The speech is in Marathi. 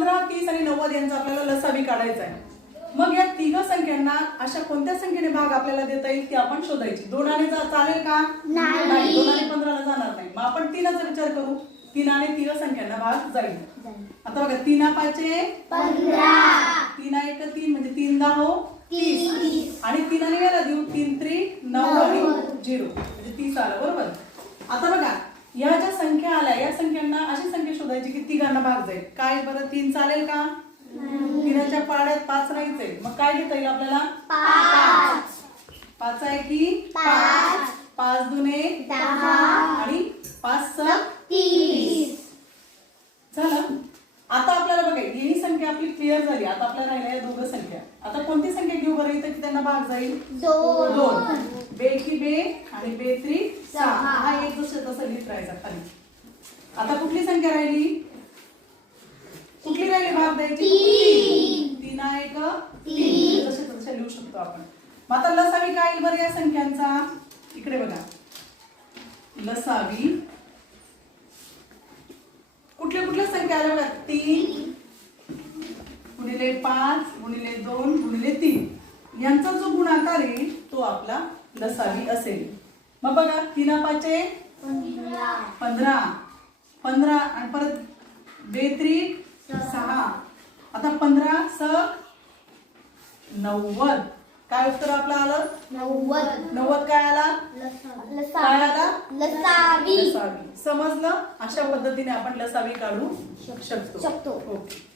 15, 30 आणि 90 यांचा आपल्याला लसावी काढायचा आहे. मग या तिघ संख्यांना अशा कोणत्या संख्येने भाग आपल्याला देता येईल ती आपण शोधायची. 2 आणे चालेल का? नाही. 2 आणे 15 ला जाणार नाही. मग आपण 3 चा विचार करू. 3 आणे तिघ संख्यांना भाग जाईल. आता बघा 3 पाचे 15, 3 एक 3 म्हणजे 3 10 30 आणि 3 आणे याला देऊ 3 3 9 आणि 0 म्हणजे 30 आलं. बरोबर. आता बघा या ज्या संख्या आल्या या संख्यांना अशी संख्या शोधायची की तिघांना भाग जाईल. काय बरं 3 चालेल का? 3च्या पाड्यात 5 राहायचंय. मग काय घेता येईल आपल्याला? 5 आहे की 5, 5 दुने 10 आणि 5 स 30 झालं. आता आपल्याला बघा ही संख्या आपली क्लिअर झाली. आता आपल्याला राहिल्या या दोघं संख्या. आता कोणती संख्या घेऊ बरं इथं की त्यांना भाग जाईल? 2. बे की बे आणि बे 3 6. हा एक जसं तसं लिहित राहायचा खाली. आता कुठली संख्या राहिली? कुठली राहिली भाग द्यायची? 3 एक 3 जसे तसे लिहू शकतो आपण. मग आता लसावी काय येईल बरं या संख्यांचा? इकडे बघा लसावी कुठल्या संख्या आल्या बघा. 3 गुणिले 5 गुणिले 2 गुणिले 3 यांचा जो गुणाकार येईल तो आपला लसावी असेल. मग बघा 3 पाचे 15 15 आणि परत बेत्री 6. आता 15 स 90. काय उत्तर आपलं आलं? 90 काय आला? काय आला? लसावी. समजलं? अशा पद्धतीने आपण लसावी काढू शकतो. ओके.